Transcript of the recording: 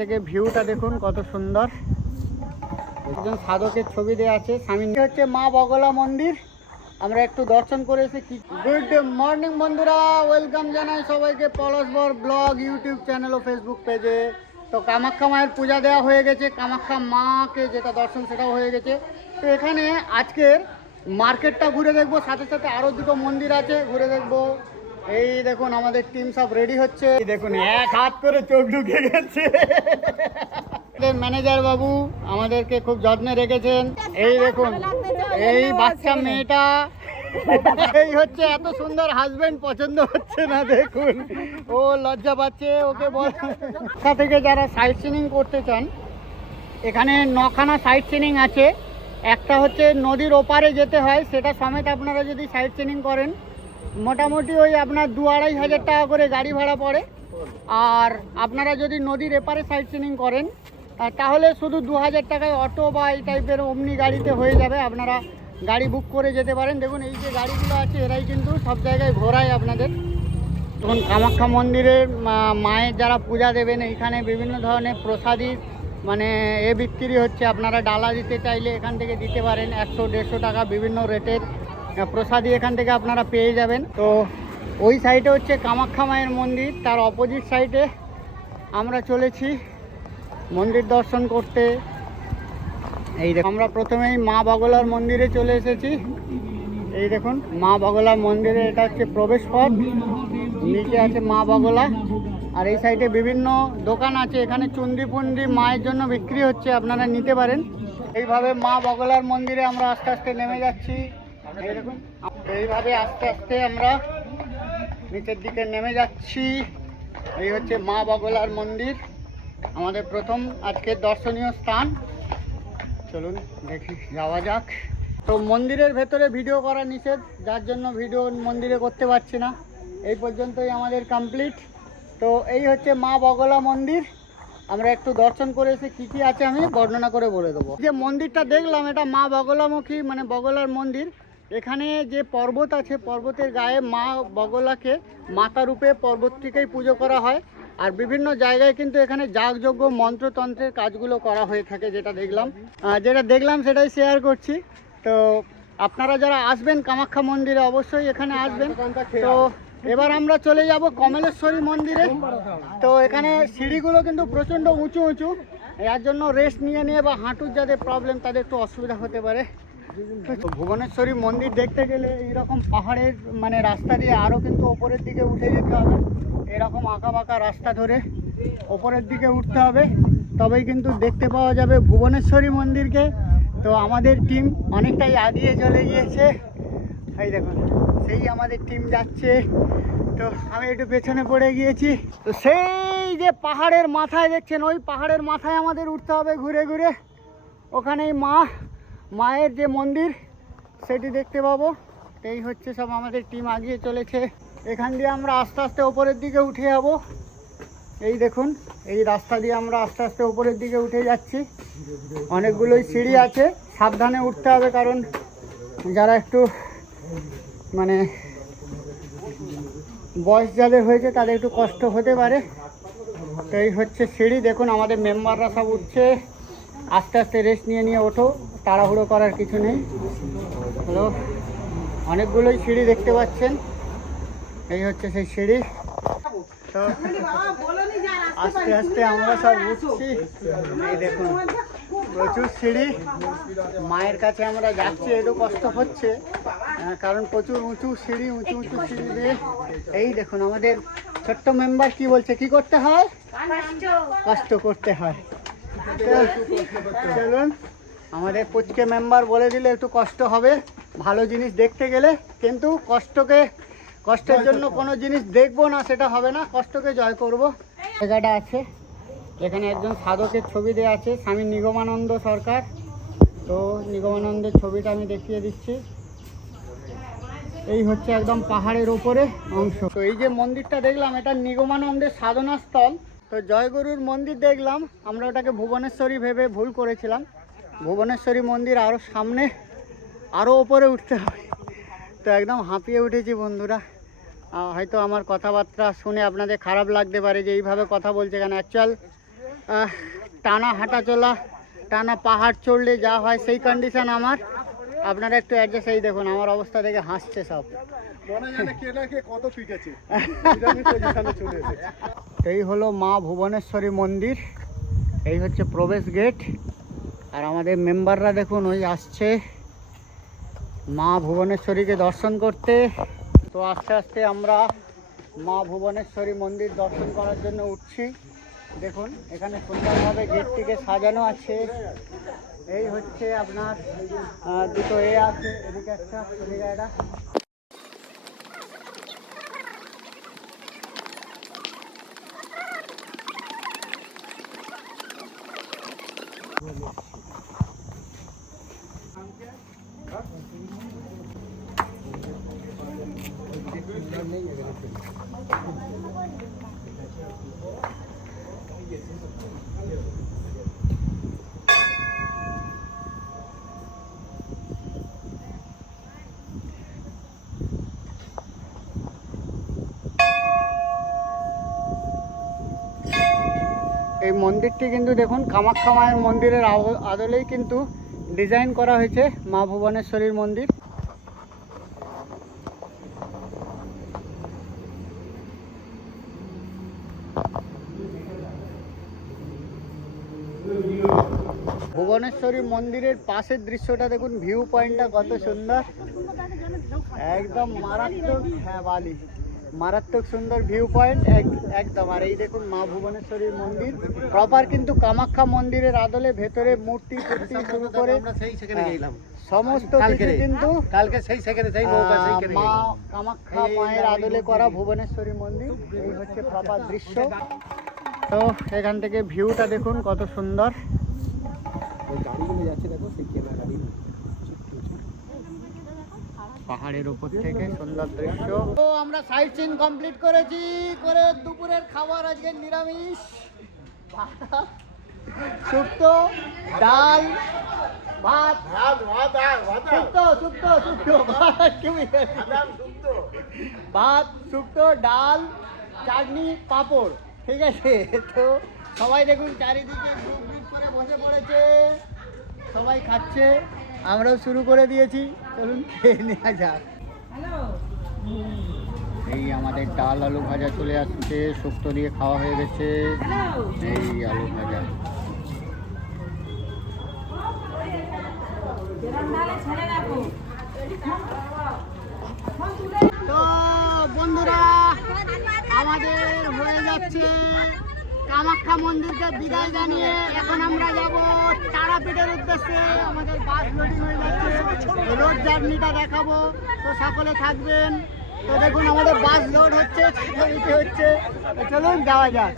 থেকে ভিউটা দেখুন কত সুন্দর। একজন সাধকের ছবি দেওয়া আছে স্বামী হচ্ছে মা বগলা মন্দির। আমরা একটু দর্শন করে এসেছি গুড মর্নিং বন্ধুরা ওয়েলকাম জানাই সবাইকে পলাশবর ব্লগ ইউটিউব চ্যানেল ও ফেসবুক পেজে তো কামাখ্যা মায়ের পূজা দেওয়া হয়ে গেছে, কামাখ্যা মাকে যেটা দর্শন সেটাও হয়ে গেছে। তো এখানে আজকের মার্কেটটা ঘুরে দেখব, সাথে সাথে আরও দুটো মন্দির আছে, ঘুরে দেখব। এই দেখুন, আমাদের টিম সব রেডি হচ্ছে। দেখুন, এক হাত করে চোখ ঢুকে গেছে। ম্যানেজার বাবু আমাদেরকে খুব যত্নে রেখেছেন। এই দেখুন, এই বাচ্চা মেয়েটা। এই হচ্ছে, এত সুন্দর হাজবেন্ড পছন্দ হচ্ছে না, দেখুন। ও লজ্জা পাচ্ছে, ওকে বল। থেকে যারা সাইট সিনিং করতে চান, এখানে নখানা সাইট সিনিং আছে। একটা হচ্ছে নদীর ওপারে যেতে হয়, সেটা সমেত আপনারা যদি সাইট সিনিং করেন মোটামুটি ওই আপনার দু আড়াই হাজার টাকা করে গাড়ি ভাড়া পড়ে। আর আপনারা যদি নদীর এপারে সাইট সিনিং করেন তাহলে শুধু দু হাজার টাকায় অটো বা এই টাইপের অমনি গাড়িতে হয়ে যাবে। আপনারা গাড়ি বুক করে যেতে পারেন। দেখুন, এই যে গাড়িগুলো আছে, এরাই কিন্তু সব জায়গায় ঘোরায় আপনাদের। দেখুন, কামাখ্যা মন্দিরের মায়ের যারা পূজা দেবেন, এইখানে বিভিন্ন ধরনের প্রসাদী মানে এ বিক্রি হচ্ছে। আপনারা ডালা দিতে চাইলে এখান থেকে দিতে পারেন। একশো, দেড়শো টাকা বিভিন্ন রেটের প্রসাদী এখান থেকে আপনারা পেয়ে যাবেন। তো ওই সাইডে হচ্ছে কামাখ্যা মায়ের মন্দির, তার অপোজিট সাইডে আমরা চলেছি মন্দির দর্শন করতে। এই দেখুন, আমরা প্রথমেই মা বগলার মন্দিরে চলে এসেছি। এই দেখুন, মা বগলা মন্দিরে এটা হচ্ছে প্রবেশ পথ। নিচে আছে মা বগলা। আর এই সাইডে বিভিন্ন দোকান আছে, এখানে চুন্দি ফুন্দি মায়ের জন্য বিক্রি হচ্ছে, আপনারা নিতে পারেন। এইভাবে মা বগলার মন্দিরে আমরা আস্তে আস্তে নেমে যাচ্ছি। এইভাবে আস্তে আস্তে আমরা নিচের দিকে নেমে যাচ্ছি। এই হচ্ছে মা বগলার মন্দির, আমাদের প্রথম আজকের দর্শনীয় স্থান। চলুন দেখি, যাওয়া যাক। তো মন্দিরের ভেতরে ভিডিও করা নিষেধ, যার জন্য ভিডিও মন্দিরে করতে পারছি না। এই পর্যন্তই আমাদের কমপ্লিট তো এই হচ্ছে মা বগলা মন্দির। আমরা একটু দর্শন করে এসে কী কী আছে আমি বর্ণনা করে বলে দেবো। যে মন্দিরটা দেখলাম, এটা মা বগলামুখী মানে বগলার মন্দির। এখানে যে পর্বত আছে, পর্বতের গায়ে মা বগলাকে মাতা রূপে পর্বতটিকেই পুজো করা হয়। আর বিভিন্ন জায়গায় কিন্তু এখানে যাগযজ্ঞ মন্ত্রতন্ত্রের কাজগুলো করা হয়ে থাকে যেটা দেখলাম। যেটা দেখলাম সেটাই শেয়ার করছি। তো আপনারা যারা আসবেন কামাখ্যা মন্দিরে অবশ্যই এখানে আসবেন। তো এবার আমরা চলে যাব কমলেশ্বরী মন্দিরে। তো এখানে সিঁড়িগুলো কিন্তু প্রচণ্ড উঁচু উঁচু। এর জন্য রেস্ট নিয়ে নিয়ে বা হাঁটুর যাদের প্রবলেম তাদের একটু অসুবিধা হতে পারে। ভুবনেশ্বরী মন্দির দেখতে গেলে এইরকম পাহাড়ের মানে রাস্তা দিয়ে আরও কিন্তু ওপরের দিকে উঠে যেতে হবে। এরকম আঁকা বাঁকা রাস্তা ধরে ওপরের দিকে উঠতে হবে। তবেই কিন্তু দেখতে পাওয়া যাবে ভুবনেশ্বরী মন্দিরকে। তো আমাদের টিম অনেকটাই আগিয়ে চলে গিয়েছে। এই দেখুন, সেই আমাদের টিম যাচ্ছে। তো আমি একটু পেছনে পড়ে গিয়েছি। তো সেই যে পাহাড়ের মাথায় দেখছেন, ওই পাহাড়ের মাথায় আমাদের উঠতে হবে ঘুরে ঘুরে। ওখানেই মা মায়ের যে মন্দির, সেটি দেখতে পাবো। এই হচ্ছে সব আমাদের টিম আগিয়ে চলেছে। এখান দিয়ে আমরা আস্তে আস্তে ওপরের দিকে উঠে যাব। এই দেখুন, এই রাস্তা দিয়ে আমরা আস্তে আস্তে ওপরের দিকে উঠে যাচ্ছি। অনেকগুলোই সিঁড়ি আছে, সাবধানে উঠতে হবে কারণ যারা একটু মানে বয়স যাদের হয়েছে, তাদের একটু কষ্ট হতে পারে। তো এই হচ্ছে সিঁড়ি, দেখুন আমাদের মেম্বাররা সব উঠছে। আস্তে আস্তে রেস্ট নিয়ে নিয়ে ওঠো। তাড়াহুড়ো করার কিছু নেই। হ্যালো? অনেকগুলোই সিঁড়ি দেখতে পাচ্ছেন। এই হচ্ছে সেই সিঁড়ি। তো আস্তে আস্তে আমরা সব উঠছি। এই দেখুন প্রচুর সিঁড়ি। মায়ের কাছে আমরা যাচ্ছি একটু কষ্ট হচ্ছে। কারণ প্রচুর উঁচু সিঁড়ি উঁচু উঁচু সিঁড়ি দিয়ে। এই দেখুন আমাদের ছোট্ট মেম্বার কি বলছে? কি করতে হয়? কষ্ট করতে হয়। চলুন। আমাদের পুচকে মেম্বার বলে দিলে একটু কষ্ট হবে। ভালো জিনিস দেখতে গেলে কিন্তু কষ্টকে কষ্টের জন্য কোনো জিনিস দেখব না সেটা হবে না কষ্টকে জয় করব। জায়গাটা আছে এখানে একজন সাধকের ছবি দেওয়া আছে স্বামী নিগমানন্দ সরকার। তো নিগমানন্দের ছবিটা আমি দেখিয়ে দিচ্ছি। এই হচ্ছে একদম পাহাড়ের ওপরে অংশ। তো এই যে মন্দিরটা দেখলাম এটা নিগমানন্দের সাধনা স্থল তো জয়গুরুর মন্দির দেখলাম আমরা ওটাকে ভুবনেশ্বরী ভেবে ভুল করেছিলাম। ভুবনেশ্বরী মন্দির আরও সামনে আরও ওপরে উঠতে হবে। তো একদম হাঁপিয়ে উঠেছি বন্ধুরা। হয়তো আমার কথাবার্তা শুনে আপনাদের খারাপ লাগতে পারে যে এইভাবে কথা বলছে কেন। অ্যাকচুয়াল টানা হাঁটা চলা টানা পাহাড় চড়লে যা হয় সেই কন্ডিশন আমার। আপনারা একটু অ্যাডজাস্ট এই দেখুন আমার অবস্থা দেখে হাসছে সব। এই হলো মা ভুবনেশ্বরী মন্দির। এই হচ্ছে প্রবেশ গেট আর আমাদের মেম্বাররা দেখুন, ওই আসছে মা ভুবনেশ্বরীকে দর্শন করতে। তো আস্তে আস্তে আমরা মা ভুবনেশ্বরী মন্দির দর্শন করার জন্য উঠছি। দেখুন, এখানে সুন্দরভাবে গেটটিকে সাজানো আছে। এই হচ্ছে আপনার দুটো এ আছে, এদিকে একটা এদিকে একটা। এই মন্দিরটি কিন্তু দেখুন, কামাখ্যা মায়ের মন্দিরের আদলেই কিন্তু ডিজাইন করা হয়েছে মা ভুবনেশ্বরীর মন্দির। ভুবনেশ্বরী মন্দিরের পাশের দৃশ্যটা দেখুন ভিউ পয়েন্টটা কত সুন্দর। একদম মারাত্মক হ্যাঁ বালি। মারাত্মক সুন্দর ভিউ পয়েন্ট একদম। আর এই দেখুন মা ভুবনেশ্বরীর মন্দির। প্রপার কিন্তু কামাখ্যা মন্দিরের আদলে ভেতরে মূর্তি টুর্তি শুরু করে হ্যাঁ, সমস্ত কিছু কিন্তু কালকে সেই সেখানে সেই নৌকা সেইখানে মা কামাখ্যা মায়ের আদলে করা ভুবনেশ্বরী মন্দির। এই হচ্ছে প্রপার দৃশ্য। তো এখান থেকে ভিউটা দেখুন কত সুন্দর। যাচ্ছে দেখো সেই কেনা পাহাড়ের উপর থেকে সুন্দর দৃশ্য। তো আমরা সাইট সিন কমপ্লিট করেছি করে দুপুরের খাবার আজকে নিরামিষ। শুক্তো ডাল ভাত। ভাত ভাত শুক্তো শুক্তো শুক্তো ভাত ভাত শুক্তো ডাল চাটনি পাঁপড়। ঠিক আছে? তো সবাই দেখুন চারিদিকে গ্রুপ গ্রুপ করে বসে পড়েছে। সবাই খাচ্ছে, আমরাও শুরু করে দিয়েছি। চলুন খেয়ে নেওয়া যাক। এই আমাদের ডাল আলু ভাজা চলে আসছে, শুক্তো দিয়ে খাওয়া হয়ে গেছে। এই আলু ভাজা। তো বন্ধুরা, আমাদের হয়ে যাচ্ছে কামাখ্যা মন্দিরকে বিদায় জানিয়ে এখন আমরা যাব তারাপীঠের উদ্দেশ্যে। আমাদের বাস লোডিং হয়ে যাচ্ছে। রোড জার্নিটা দেখাবো। তো সকলে থাকবেন। তো দেখুন, আমাদের বাস লোড হচ্ছে হচ্ছে। চলুন, যাওয়া যাক।